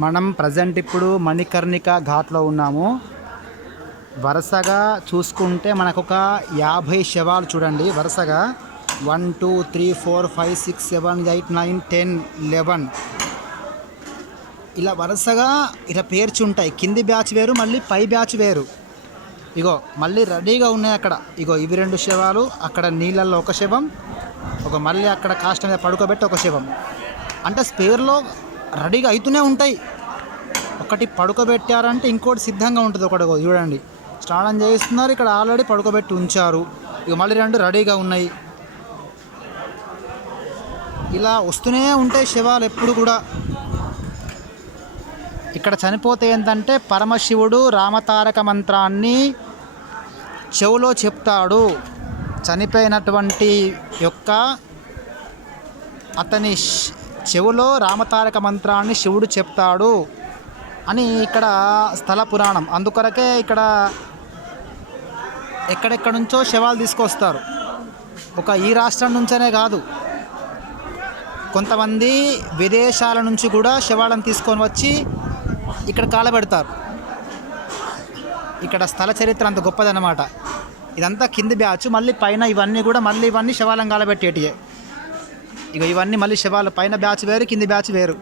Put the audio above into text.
మనం ప్రజెంట్ ఇప్పుడు మణికర్ణిక ఘాట్లో ఉన్నాము. వరుసగా చూసుకుంటే మనకొక 50 శవాలు చూడండి. వరుసగా 1 2 3 4 5 6 7 8 9 10 11 ఇలా వరుసగా ఇలా పేర్చి ఉంటాయి. కింది బ్యాచ్ వేరు, మళ్ళీ పై బ్యాచ్ వేరు. ఇగో మళ్ళీ రెడీగా ఉన్నాయి అక్కడ. ఇగో ఇవి 2 శవాలు, అక్కడ నీళ్ళల్లో ఒక శవం, ఒక మళ్ళీ అక్కడ కాస్ట మీద పడుకోబెట్టి ఒక శవం. అంటే స్పేర్లో రెడీగా అవుతూనే ఉంటాయి. ఒకటి పడుకోబెట్టారంటే ఇంకోటి సిద్ధంగా ఉంటుంది. ఒకటి చూడండి, స్నానం చేస్తున్నారు, ఇక్కడ ఆల్రెడీ పడుకోబెట్టి ఉంచారు. ఇక మళ్ళీ 2 రెడీగా ఉన్నాయి. ఇలా వస్తూనే ఉంటాయి శవాలు ఎప్పుడు కూడా. ఇక్కడ చనిపోతే ఏంటంటే పరమశివుడు రామతారక మంత్రాన్ని చెవులో చెప్తాడు. చనిపోయినటువంటి యొక్క అతని చెవులో రామతారక మంత్రాన్ని శివుడు చెప్తాడు అని ఇక్కడ స్థల పురాణం. అందుకొరకే ఇక్కడ ఎక్కడెక్కడ నుంచో శవాలు తీసుకొస్తారు. ఒక ఈ రాష్ట్రం నుంచనే కాదు, కొంతమంది విదేశాల నుంచి కూడా శవాలను తీసుకొని వచ్చి ఇక్కడ కాలబెడతారు. ఇక్కడ స్థల చరిత్ర అంత గొప్పదన్నమాట. ఇదంతా కింది బ్యాచ్. మళ్ళీ పైన ఇవన్నీ కూడా మళ్ళీ ఇవన్నీ శవాలను కాలబెట్టేటియే. ఇక ఇవన్నీ మళ్ళీ శవాలు, పైన బ్యాచ్ వేరు, కింది బ్యాచ్ వేరు.